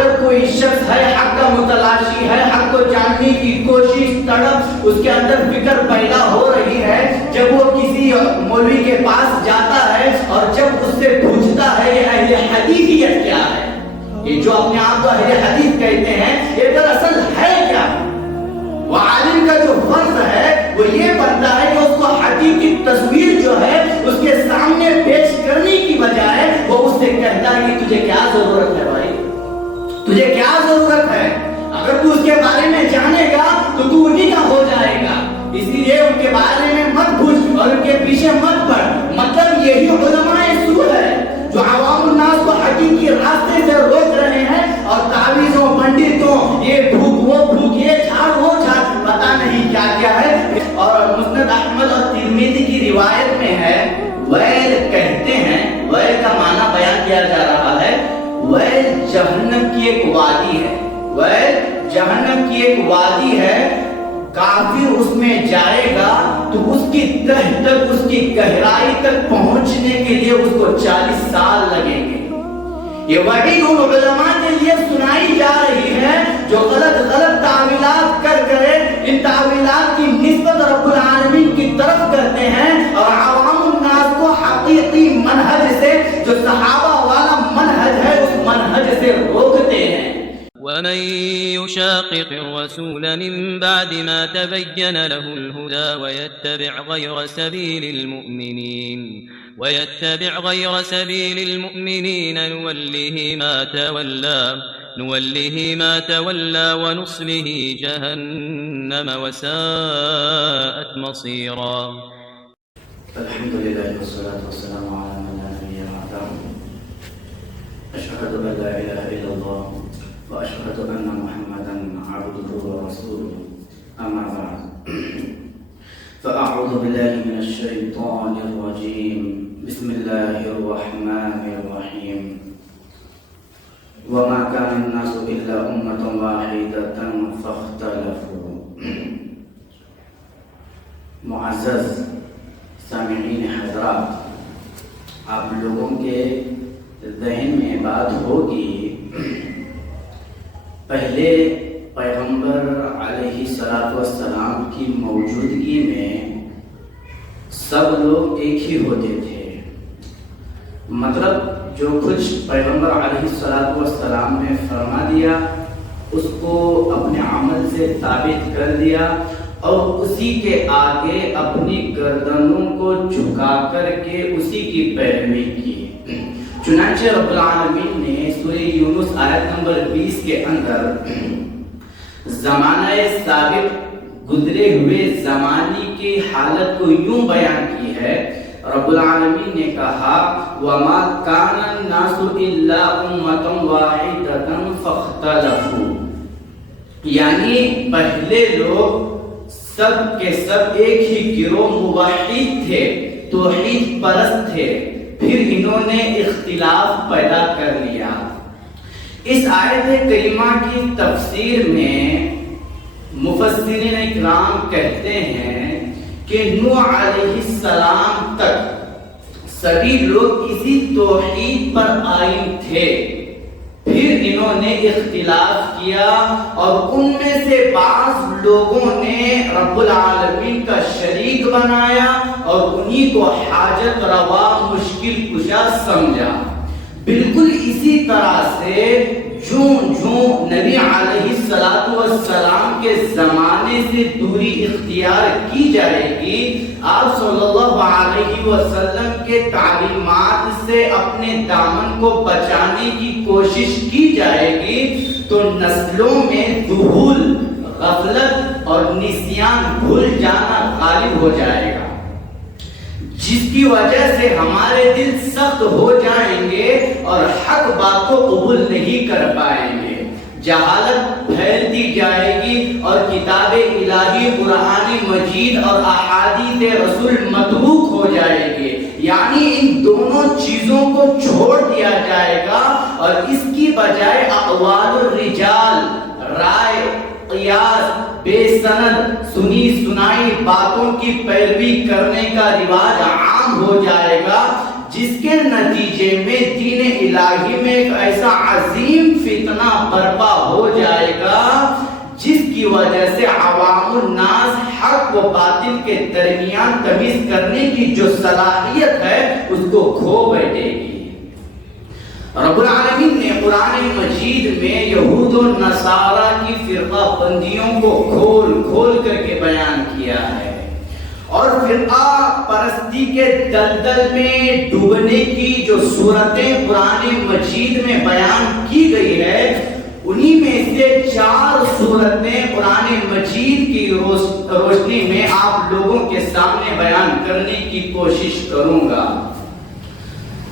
اگر کوئی شخص ہے حق کا متلاشی ہے، حق کو جاننے کی کوشش، تڑپ اس کے اندر فکر پیدا ہو رہی ہے، جب وہ کسی مولوی کے پاس جاتا ہے اور جب اس سے پوچھتا ہے یہ اہل حدیثیت کیا ہے، یہ جو اپنے آپ کو اہل حدیث کہتے ہیں یہ دراصل ہے کیا؟ وہ عالم کا جو فرض ہے وہ یہ بنتا ہے کہ اس کو حقیقی تصویر جو ہے اس کے سامنے پیش کرنے کی بجائے وہ اس سے کہتا ہے کہ تجھے کیا ضرورت ہے بھائی، تجھے کیا ضرورت ہے؟ اگر تو اس کے بارے میں جانے گا تو انہی کا ہو جائے گا، اسی لیے ان کے بارے میں مت پوچھ اور ان کے پیچھے مت پڑ۔ مطلب یہی علماء سوء ہے جو عوام الناس کو حقیقی راستے سے روک رہے ہیں اور تعویذوں، پنڈتوں، یہ پھوک وہ پھوک، یہ جھاڑ وہ جھاڑ، پتہ نہیں کیا کیا ہے۔ اور مسند احمد اور ترمذی کی روایت میں ہے، ویل کہتے ہیں، ویل کا معنی بیان کیا جا رہا ہے، ویل جہنم کی ایک وادی ہے، ویل جہنم کی ایک وادی ہے، کافر اس میں جائے گا تو اس کی تہ تک، اس کی گہرائی تک پہنچنے کے لیے اس کو 40 سال لگیں گے۔ یہ وعید ان علماء کے لیے سنائی جا رہی ہے جو غلط تعویلات کر کرے ان تعویلات کی نسبت رب العالمین کی طرف کرتے ہیں اور عوام الناس کو حقیقی منہج سے، جو صحابہ والا منہج ہے، اس منہج سے روکتے ہیں۔ ومن يشاقق الرسول من بعد ما تبين له الهدى ويتبع غير سبيل المؤمنين نوله ما تولى ونصله جهنم وساءت مصيرا۔ الحمد لله والصلاة والسلام على من لا نبي بعده، أشهد أن لا إله إلا الله وأشهد أن محمدا عبده ورسوله، أما بعد فأعوذ بالله من الشيطان الرجيم، بسم الله الرحمن الرحيم، وما كان الناس إلا أمة واحدة فاختلفوا۔ معزز سامعین حضرات، آپ لوگوں کے ذہن میں بات ہوگی، پہلے پیغمبر علیہ السلام کی موجودگی میں سب لوگ ایک ہی ہوتے تھے، مطلب جو کچھ پیغمبر علیہ السلام نے فرما دیا اس کو اپنے عمل سے ثابت کر دیا اور اسی کے آگے اپنی گردنوں کو جھکا کر کے اسی کی پیروی کی۔ چنانچہ رب العالمین نے سورہ یونس آیت نمبر 20 کے اندر زمانہ سابق گزرے ہوئے زمانے کی حالت کو یوں بیان کی ہے۔ رب العالمین نے کہا وَمَا كَانَ النَّاسُ إِلَّا أُمَّةً وَاحِدَةً فَاخْتَلَفُوا، یعنی پہلے لوگ سب کے سب ایک ہی گروہ موحد تھے، توحید پرست تھے، پھر انہوں نے اختلاف پیدا کر لیا۔ اس آیت کریمہ کی تفسیر میں مفسرین اکرام کہتے ہیں کہ نوح علیہ السلام تک سبھی لوگ اسی توحید پر قائم تھے، پھر انہوں نے اختلاف کیا اور ان میں سے بعض لوگوں نے رب العالمین کا شریک بنایا اور انہی کو حاجت روا مشکل کشا سمجھا۔ بالکل اسی طرح سے جوں نبی علیہ السلام کے زمانے سے دوری اختیار کی جائے گی، آپ صلی اللہ علیہ وسلم کے تعلیمات سے اپنے دامن کو بچانے کی کوشش کی جائے گی، تو نسلوں میں ذہول، غفلت اور نسیان، بھول جانا غالب ہو جائے گا، جس کی وجہ سے ہمارے دل سخت ہو جائیں گے اور حق بات کو قبول نہیں کر پائیں گے، جہالت پھیلتی جائے گی اور کتاب الہی قرآن مجید اور احادیث رسول متروک ہو جائے گی، یعنی ان دونوں چیزوں کو چھوڑ دیا جائے گا اور اس کی بجائے اقوال الرجال، رائے، قیاس، بے سند سنی سنائی باتوں کی پیروی کرنے کا رواج عام ہو جائے گا، جس کے نتیجے میں دین الہی میں ایک ایسا عظیم فتنہ برپا ہو جائے گا جس کی وجہ سے عوام الناس حق و باطل کے درمیان تمیز کرنے کی جو صلاحیت ہے اس کو کھو بیٹھے گی۔ رب العالمین نے قرآن مجید میں یہود و نصارہ کی فرقہ بندیوں کو کھول کھول کر کے بیان کیا ہے، اور فرقہ پرستی کے دلدل میں ڈوبنے کی جو صورتیں قرآن مجید میں بیان کی گئی ہے، انہی میں سے 4 صورتیں قرآن مجید کی روشنی میں آپ لوگوں کے سامنے بیان کرنے کی کوشش کروں گا۔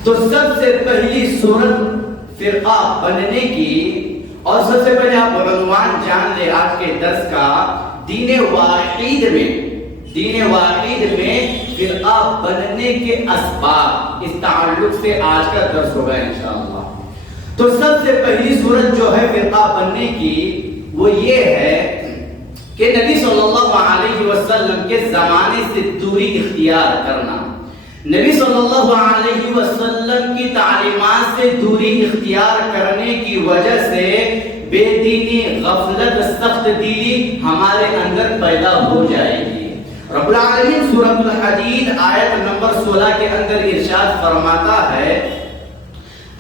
تو سب سے پہلی صورت فرقہ بننے کی، اور سب سے پہلے آپ عنوان جان لیں آج کے درس کا، دین واحد میں فرقہ بننے کے اسباب، اس تعلق سے آج کا درس ہوگا انشاءاللہ۔ تو سب سے پہلی صورت جو ہے فرقہ بننے کی وہ یہ ہے کہ نبی صلی اللہ علیہ وسلم کے زمانے سے دوری اختیار کرنا، نبی صلی اللہ علیہ وسلم کی تعلیمات سے دوری اختیار کرنے کی وجہ سے بے دینی، غفلت، سخت دلی ہمارے اندر پیدا ہو جائے گی۔ رب العالمین سورۃ الحدید آیت نمبر 16 کے اندر ارشاد فرماتا ہے،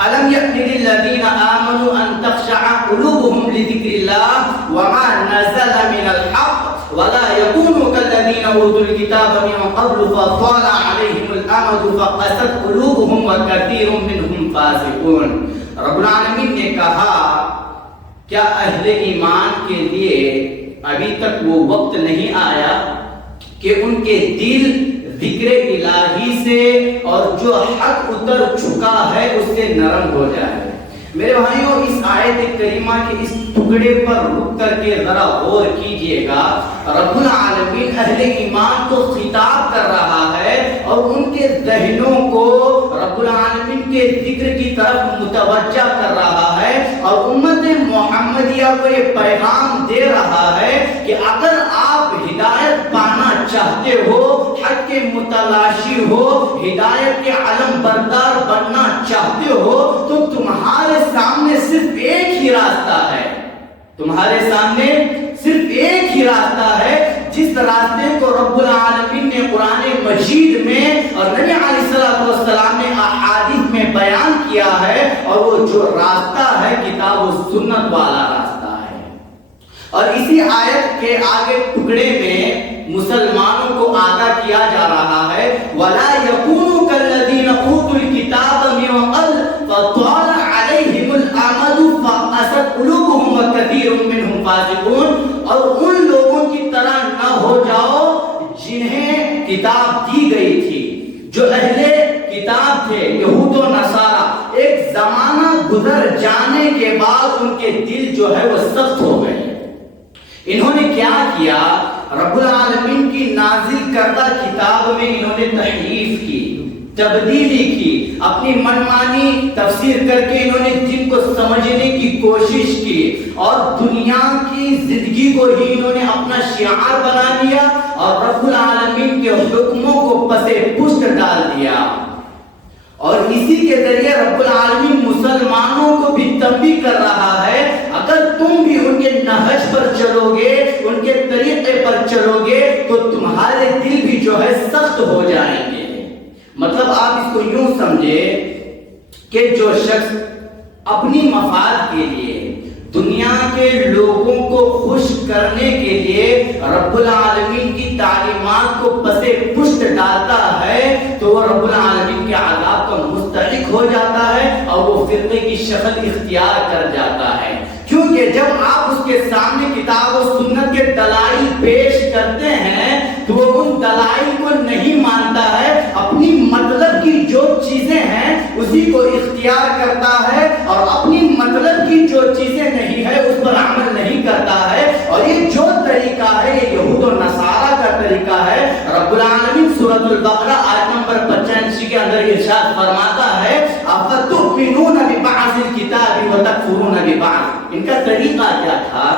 أَلَمْ يَأْنِ لِلَّذِينَ آمَنُوا أَن تَخْشَعَ قُلُوبُهُمْ لِذِكْرِ اللَّهِ وَمَا نَزَلَ مِنَ الْحَقِّ وَلَا يَكُونُوا كَالَّذِينَ أُوتُوا الْكِتَابَ مِن قَبْلُ فَطَالَ عَلَيْهِمُ الْأَمَدُ فَقَسَتْ قُلُوبُهُمْ وَكَثِيرٌ مِّنْهُمْ فَاسِقُونَ۔ رب العالمین نے کہا، کیا اہل ایمان کے لیے ابھی تک وہ وقت نہیں آیا کہ ان کے دل ذکر الہی سے اور جو حق اتر چکا ہے اس سے نرم ہو جائے؟ میرے بھائیوں، اس آیت کریمہ کے اس ٹکڑے پر رک کر کے ذرا غور کیجئے گا۔ رب العالمین اہل ایمان کو خطاب کر رہا ہے اور ان کے ذہنوں کو رب العالمین کے ذکر کی طرف متوجہ کر رہا ہے، اور امت محمدیہ کو یہ پیغام دے رہا ہے کہ اگر آپ ہدایت پانا چاہتے ہو، حق کے متلاشی ہو، ہدایت کے علم بردار بننا چاہتے ہو، تو تمہارے سامنے صرف ایک ہی راستہ ہے، تمہارے سامنے صرف ایک ہی راستہ ہے، جس راستے کو رب العالمین نے قرآن مجید میں اور نبی علیہ السلام نے احادیث میں بیان کیا ہے، اور وہ جو راستہ ہے کتاب و سنت والا راستہ ہے۔ اور اسی آیت کے آگے ٹکڑے میں مسلمانوں کو آگاہ کیا جا رہا ہے، وَلَا يَكُونُوا كَالَّذِينَ أُوتُوا الْكِتَابَ مِن قَبْلُ فَطَالَ عَلَيْهِمُ الْأَمَدُ فَقَسَتْ قُلُوبُهُمْ وَكَثِيرٌ مِّنْهُمْ فَاسِقُونَ۔ اور ان لوگوں کی طرح نہ ہو جاؤ جنہیں کتاب دی گئی تھی، جو اہل کتاب تھے، یہود و نصارہ، ایک زمانہ گزر جانے کے بعد ان کے دل جو ہے وہ سخت ہو گئے۔ انہوں نے کیا کیا؟ رب العالمین کی نازل کردہ کتاب میں انہوں نے تحریف کی، تبدیلی کی، اپنی منمانی تفسیر کر کے انہوں نے دین کو سمجھنے کی کوشش کی، اور دنیا کی زندگی کو ہی انہوں نے اپنا شعار بنا لیا، اور رب العالمین کے حکموں کو پسے پشت ڈال دیا۔ اور اسی کے ذریعے رب العالمین مسلمانوں کو بھی تنبیہ کر رہا ہے، اگر تم بھی ان کے نہج پر چلو گے، ان کے طریقے پر چلو گے، تو تمہارے دل بھی جو ہے سخت ہو جائیں گے۔ مطلب آپ اس کو یوں سمجھے کہ جو شخص اپنی مفاد کے لیے دنیا کے لوگوں کو خوش کرنے کے لیے رب العالمین کی تعلیمات کو پسے پشت ڈالتا ہے، تو وہ رب العالمین کے عذاب کا مستحق ہو جاتا ہے، اور وہ فرقے کی شکل اختیار کر جاتا ہے۔ کیونکہ جب آپ اس کے سامنے کتاب و سنت کے دلائل پیش کرتے ہیں تو وہ ان دلائل کو نہیں مانتا ہے، اپنی مطلب کی جو چیزیں ہیں اسی کو اختیار کرتا ہے، اور اپنی مطلب کی جو چیزیں نہیں ہے اس پر عمل نہیں کرتا ہے۔ اور یہ جو طریقہ ہے یہ یہود و نصارہ کا طریقہ ہے۔ رب العالمین سورۃ البقرہ آیت نمبر 85 کے اندر ارشاد فرماتا ہے، أَفَتُؤْمِنُونَ بِبَعْضِ الْكِتَابِ وَتَكْفُرُونَ بِبَعْضٍ۔ ان کا طریقہ کیا تھا؟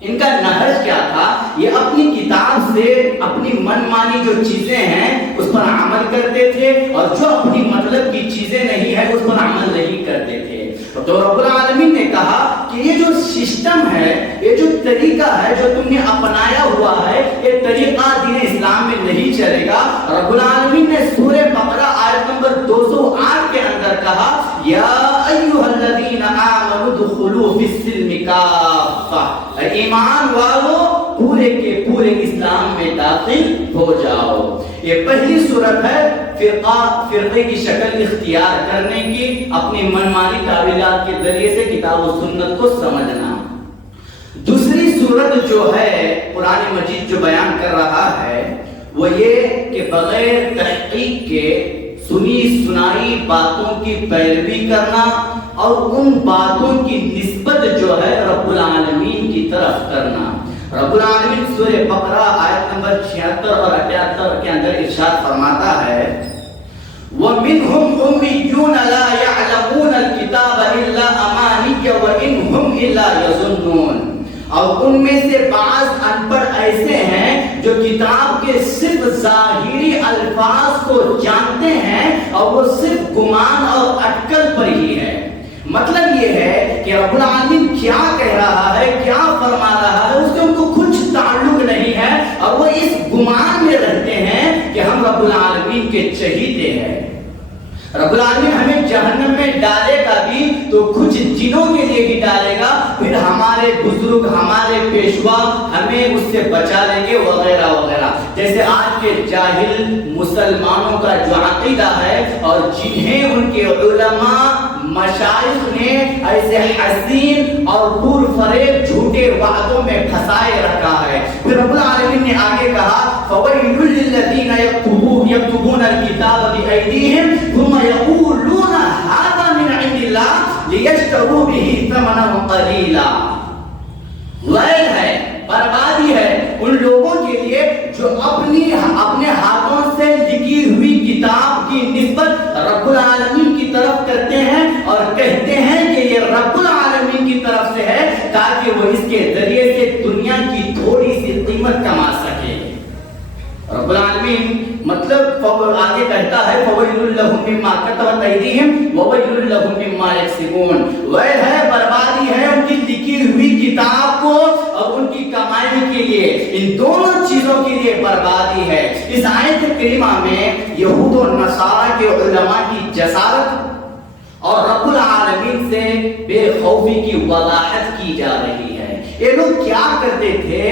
ان کا نہج کیا تھا؟ یہ اپنی کتاب سے اپنی من مانی جو چیزیں ہیں اس پر عمل کرتے تھے، اور جو اپنی مطلب کی چیزیں نہیں ہیں اس پر عمل نہیں کرتے تھے۔ تو رب العالمین نے کہا کہ یہ جو سسٹم ہے، یہ جو طریقہ ہے جو تم نے اپنایا ہوا ہے، یہ طریقہ دین اسلام میں نہیں چلے گا۔ رب العالمین نے سورہ بقرہ آیت نمبر 208 کے اندر کہا یا ایھا الذین آمنوا ادخلوا فی السلم کافہ، ایمان والو پورے کے پورے اسلام میں داخل ہو جاؤ۔ یہ پہلی صورت ہے فرقے کی شکل اختیار کرنے کی، اپنی منمانی تعویلات کے ذریعے سے کتاب و سنت کو سمجھنا۔ دوسری صورت جو ہے قرآن مجید جو بیان کر رہا ہے وہ یہ کہ بغیر تحقیق کے سنی سنائی باتوں کی پیروی کرنا اور ان باتوں کی نسبت جو ہے رب العالمین کی طرف کرنا۔ رب العالمین سورہ بقرہ آیت نمبر 76 اور 78 کے اندر ارشاد فرماتا ہے وَمِنْهُمْ أُمِّيُّونَ لَا يَعْلَمُونَ الْكِتَابَ إِلَّا أَمَانِيَّ وَإِنْ هُمْ إِلَّا يَظُنُّونَ، اور ان میں سے بعض ان پڑھ ایسے ہیں جو کتاب کے صرف ظاہری الفاظ کو جانتے ہیں اور وہ صرف گمان اور اٹکل پر ہی ہے۔ مطلب یہ ہے کہ رب العالمین کیا کہہ رہا ہے، کیا فرما رہا ہے، اس سے ان کو کچھ تعلق نہیں ہے، اور وہ اس گمان میں رہتے ہیں کہ ہم رب العالمین کے چہیتے ہیں۔ رب العالمین ہمیں جہنم میں ڈالے گا بھی تو کچھ دنوں کے لیے ہی ڈالے گا، پھر ہمارے بزرگ ہمارے پیشوا ہمیں اس سے بچا لیں گے وغیرہ وغیرہ۔ جیسے آج کے جاہل مسلمانوں کا جو عقیدہ ہے اور جنہیں ان کے علماء مشائخ نے ایسے حسین اور پور فریب جھوٹے وعدوں میں پھنسائے رکھا ہے۔ پھر رب العالمین نے آگے کہا فَوَيْلٌ لِّلَّذِينَ يَكْتُبُونَ الْكِتَابَ بِأَيْدِيهِمْ ثُمَّ يَقُولُونَ هَذَا مِنْ عِندِ اللَّهِ لِيَشْتَرُوا بِهِ ثَمَنًا قَلِيلًا۔ ویل ہے، بربادی ہے ان لوگوں کے لیے جو اپنے ہاتھوں سے لکھی ہوئی کتاب کی نسبت رب العالمین کی طرف کرتے ہیں اور کہتے ہیں کہ یہ رب العالمین کی طرف سے ہے، تاکہ وہ اس کے ذریعے سے دنیا کی تھوڑی سی قیمت کما سکے۔ رب العالمین مطلب آگے کہتا ہے فَوَيْلٌ لَّهُم مِّمَّا كَتَبَتْ أَيْدِيهِمْ وَوَيْلٌ لَّهُم مِّمَّا يَكْسِبُونَ، ویل ہے، بربادی ہے ان کی لکھی ہوئی کتاب کو اور ان کی کمائی کے لیے، ان دونوں چیزوں کے لیے بربادی ہے۔ اس آیت کریمہ میں یہود و نصارہ کے علماء کی جسارت اور رب العالمین سے بے خوفی کی وضاحت کی جا رہی ہے۔ یہ لوگ کیا کرتے تھے؟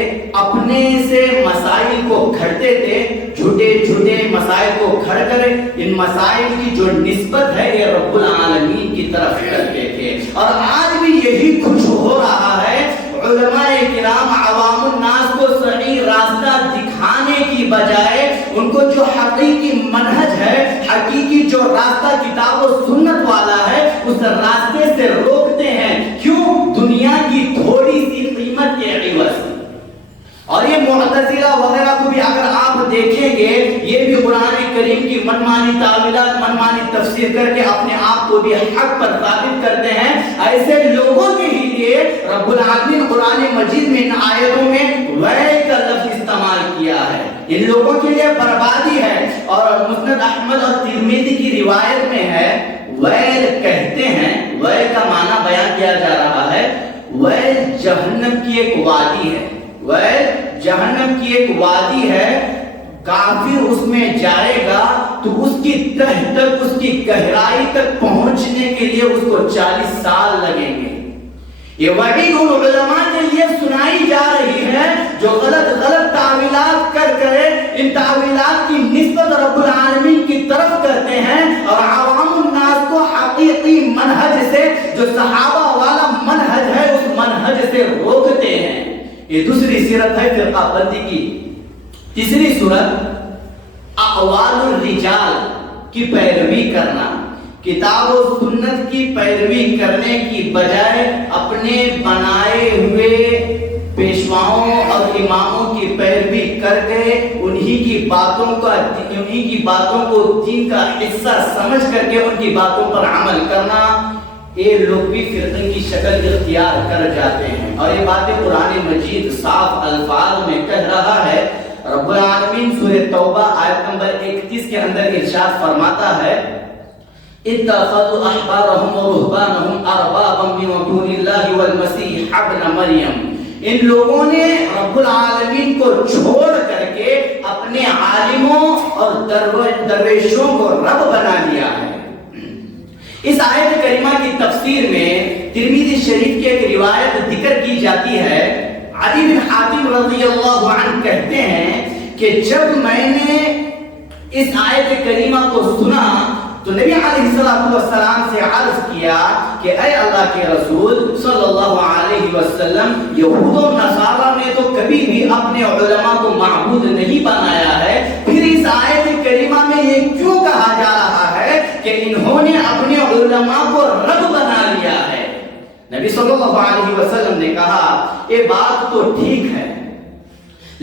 اپنے سے مسائل کو کھڑتے تھے، جھوٹے جھوٹے مسائل کو کھڑ کر ان مسائل کی جو نسبت ہے یہ رب العالمین کی طرف کرتے تھے۔ اور آج بھی یہی کچھ ہو رہا ہے۔ علماء کرام عوام الناس کو صحیح راستہ دکھانے کی بجائے ان کو جو حقیقی منہج ہے، حقیقی جو راستہ کتاب و سنت والا ہے، اس راستے سے روکتے ہیں۔ کیوں؟ دنیا کی تھوڑی سی قیمت کے عوض۔ اور یہ معتزلہ وغیرہ کو بھی اگر آپ دیکھیں گے، یہ بھی قرآن کریم کی منمانی تعویلات، منمانی تفسیر کر کے اپنے آپ کو بھی حق پر ثابت کرتے ہیں۔ ایسے لوگوں کے ہی لیے رب العالمین قرآن مجید میں ان آیتوں میں ویل کا لفظ استعمال کیا ہے۔ ان لوگوں کے لیے بربادی ہے۔ اور مسند احمد اور ترمذی کی روایت میں ہے ویل کہتے ہیں، ویل کا معنی بیان کیا جا رہا ہے، ویل جہنم کی ایک وادی ہے، ویل جہنم کی ایک وادی ہے، کافر اس میں جائے گا تو اس کی تہ تک، اس کی گہرائی تک پہنچنے کے لیے اس کو 40 سال لگیں گے۔ یہ وعید ان علماء کے لیے سنائی جا رہی ہے جو غلط تعویلات کر ان تعویلات کی نسبت رب العالمین کی طرف کرتے ہیں اور عوام الناس کو حقیقی منہج سے، جو صحابہ والا منہج ہے، اس منہج سے روکتے ہیں۔ یہ دوسری صورت ہے فرقہ بندی کی۔ تیسری صورت اقوال الرجال کی پیروی کرنا، کتاب و سنت کی پیروی کرنے کی بجائے اپنے بنائے ہوئے پیشواؤں اور اماموں کی پیروی کر کے انہی کی باتوں کو دین کا حصہ سمجھ کر کے ان کی باتوں پر عمل کرنا، یہ لوگ بھی فرقے کی شکل اختیار کر جاتے ہیں. اور یہ باتیں قرآن مجید صاف الفاظ میں کہہ رہا ہے. رب العالمین سورہ توبہ آیت نمبر 31 کے اندر ارشاد فرماتا ہے اتخذوا احبارهم ورهبانهم اربابا من دون الله والمسيح ابن مریم. ان لوگوں نے رب العالمین کو چھوڑ کر کے اپنے عالموں اور درویشوں کو رب بنا لیا ہے. اس آیت کریمہ کی تفسیر میں ترمذی شریف کی ایک روایت ذکر کی جاتی ہے. عدی بن حاتم رضی اللہ عنہ کہتے ہیں کہ جب میں نے اس آیت کریمہ کو سنا تو نبی علیہ السلام سے عرض کیا کہ اے اللہ کے رسول صلی اللہ علیہ وسلم، یہود و نصارہ نے تو کبھی بھی اپنے علماء کو معبود نہیں بنایا ہے، پھر اس آیت کریمہ میں یہ کیوں کہا جا رہا ہے کہ انہوں نے اپنے علماء کو رب بنا لیا ہے؟ نبی صلی اللہ علیہ وسلم نے کہا یہ بات تو ٹھیک ہے،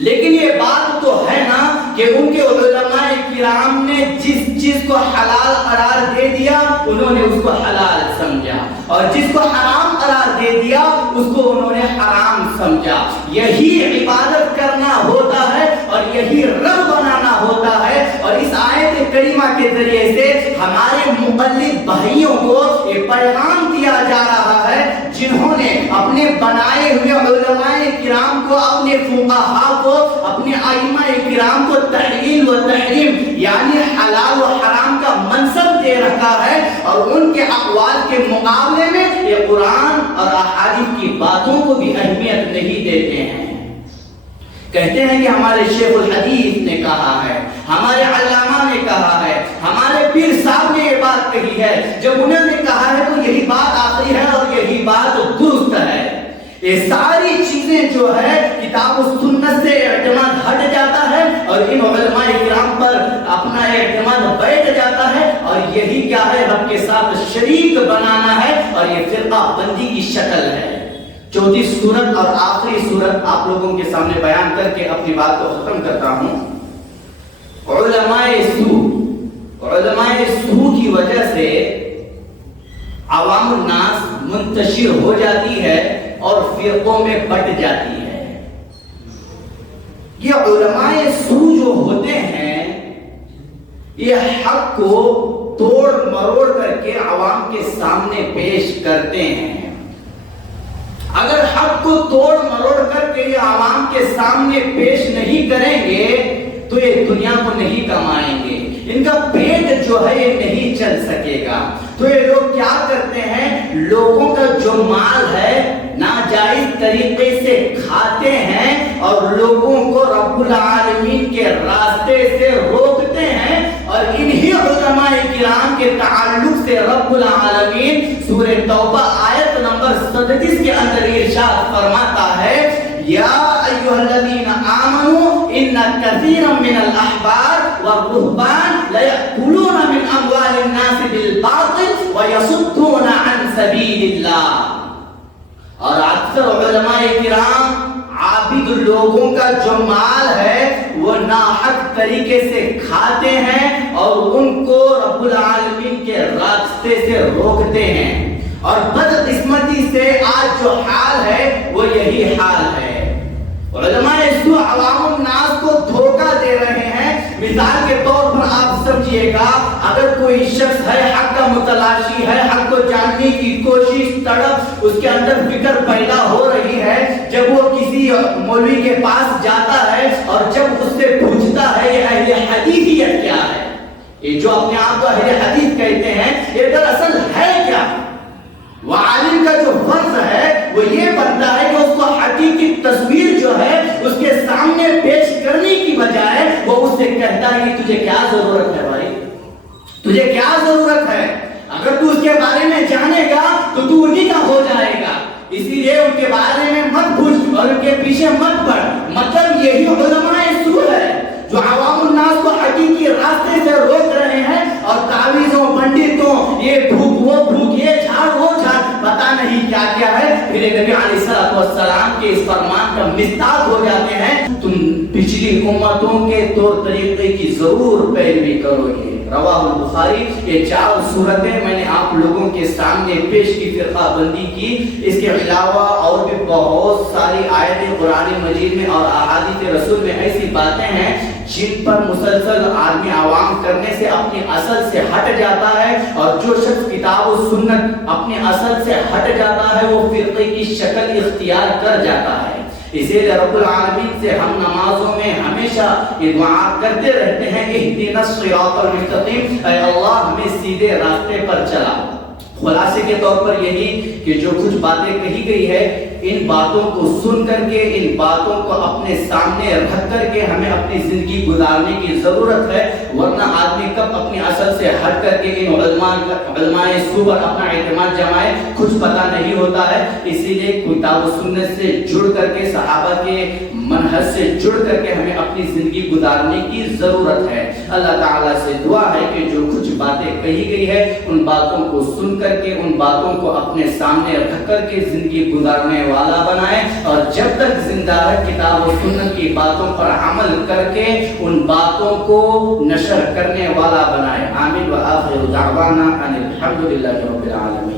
لیکن یہ بات تو ہے نا کہ ان کے علماء کرام نے جس چیز کو حلال قرار دے دیا انہوں نے اس کو حلال سمجھا، اور جس کو حرام قرار دے دیا اس کو انہوں نے حرام سمجھا. یہی عبادت کرنا ہوتا ہے اور یہی رب بنانا ہوتا ہے. اور اس آیت کریمہ کے ذریعے سے ہمارے مقلد بھائیوں کو یہ پیغام دیا جا رہا ہے جنہوں نے اپنے بنائے ہوئے علماء کرام کو، اپنے فقہاء کو، اپنے ائمہ کرام کو تحلیل و تحریم یعنی حلال و حرام کا منصب دے رکھا ہے، اور ان کے اقوال کے مقابلے میں یہ قرآن اور احادیث کی باتوں کو بھی اہمیت نہیں دیتے ہیں. کہتے ہیں کہ ہمارے شیخ الحدیث نے کہا ہے، ہمارے علامہ نے کہا ہے، ہمارے پیر صاحب نے یہ بات کہی ہے. جب انہوں نے کہا ہے تو یہی بات آخری ہے اور یہی بات درست ہے. یہ ساری چیزیں جو ہے کتاب و سنت سے اعتماد ہٹ جاتا ہے اور ان علماء کرام پر اپنا اعتماد بیٹھ جاتا ہے، اور یہی کیا ہے رب کے ساتھ شریک بنانا ہے، اور یہ فرقہ بندی کی شکل ہے. چوتھی صورت اور آخری صورت آپ لوگوں کے سامنے بیان کر کے اپنی بات کو ختم کرتا ہوں. علماء سو کی وجہ سے عوام الناس منتشر ہو جاتی ہے اور فرقوں میں بٹ جاتی ہے. یہ علماء سو جو ہوتے ہیں یہ حق کو توڑ مروڑ کر کے عوام کے سامنے پیش کرتے ہیں. اگر حق کو توڑ مروڑ کر کے یہ عوام کے سامنے پیش نہیں کریں گے تو یہ دنیا کو نہیں کمائیں گے، ان کا پیٹ جو ہے یہ نہیں چل سکے گا. تو یہ لوگ کیا کرتے ہیں، لوگوں کا جو مال ہے ناجائز طریقے سے کھاتے ہیں اور لوگوں کو رب العالمین کے راستے سے روکتے ہیں. اور انہی علماء کرام کے تعلق سے رب العالمین سورہ توبہ آیت نمبر 37 کے اندر ارشاد فرماتا ہے یا ایھا الذین آمنوا ان کثیرا من الاحبار والرهبان لیأکلون من اموال الناس بالباطل ویصدون عن سبیل اللہ. اور اکثر علماء کرام عابد لوگوں کا جو مال ہے وہ ناحق طریقے سے کھاتے ہیں اور ان کو رب العالمین کے راستے سے روکتے ہیں. اور بدقسمتی سے آج جو حال ہے وہ یہی حال ہے. علماء سو عوام الناس کو دھوکہ دے رہے ہیں. مثال کے طور پر آپ سمجھیے گا، اگر کوئی شخص ہے حق کا متلاشی ہے، حق کو جاننے کی کوشش تڑپ اس کے اندر فکر پیدا ہو رہی ہے، جب وہ کسی مولوی کے پاس جاتا ہے اور جب اس سے پوچھتا ہے یہ اہل حدیثیت کیا ہے، یہ جو اپنے آپ کو اہل حدیث کہتے ہیں یہ دراصل ہے کیا، وہ عالم کا جو فرض ہے وہ یہ بنتا ہے کہ اس کو حقیقی تصویر جو ہے اس کے سامنے پیش کرنے کی بجائے وہ اس سے کہتا ہے کہ تجھے کیا ضرورت ہے بھائی، تجھے کیا ضرورت ہے، اگر تو اس کے بارے میں جانے گا تو انہی کا ہو جائے گا، اسی لیے ان کے بارے میں مت پوچھ اور ان کے پیچھے مت پڑ. مطلب یہی علماء سو ہے جو عوام الناس کو حقیقی راستے سے روک رہے ہیں اور تعویذوں پنڈتوں یہ بھوک وہ بھوک یہ جھاڑ وہ جھاڑ پتہ نہیں کیا کیا ہے، پھر ایک نبی علیہ السلام کے اس فرمان کا مصداق ہو جاتے ہیں، تم پچھلی امتوں کے طور طریقے کی ضرور پیروی کرو گے۔ رواہ البخاری۔ یہ 4 صورتیں میں نے آپ لوگوں کے سامنے پیش کی، فرقہ بندی کی۔ اس کے علاوہ اور بھی بہت ساری آیتیں قرآن مجید میں اور احادیث رسول میں ایسی باتیں ہیں جن پر مسلسل آدمی عوام کرنے سے اپنی اصل سے ہٹ جاتا ہے، اور جو شخص کتاب و سنت اپنی اصل سے ہٹ جاتا ہے وہ فرقے کی شکل اختیار کر جاتا ہے۔ اسی لیے رب العالمین سے ہم نمازوں میں ہمیشہ یہ دعا کرتے رہتے ہیں، اہدنا الصراط المستقیم، اے اللہ ہمیں سیدھے راستے پر چلا۔ خلاصے کے طور پر یہی کہ جو کچھ باتیں کہی گئی ہے، ان باتوں کو سن کر کے، ان باتوں کو اپنے سامنے رکھ کر کے ہمیں اپنی زندگی گزارنے کی ضرورت ہے، ورنہ آدمی کب اپنی اصل سے ہٹ کر کے ان علماء سو پر اپنا اعتماد جمائے کچھ پتہ نہیں ہوتا ہے۔ اسی لیے کتاب و سنت سے جڑ کر کے، صحابہ کے منہج سے جڑ کر کے ہمیں اپنی زندگی گزارنے کی ضرورت ہے۔ اللہ تعالیٰ سے دعا ہے کہ جو کچھ باتیں کہی گئی ہے ان باتوں کو سن کر کے، ان باتوں کو اپنے سامنے رکھ کر کے زندگی گزارنے والا بنائے، اور جب تک زندہ ہے کتاب و سنت کی باتوں پر عمل کر کے ان باتوں کو نشر کرنے والا بنائے۔ آمین۔ وآخر دعوانا ان الحمد للہ رب العالمین۔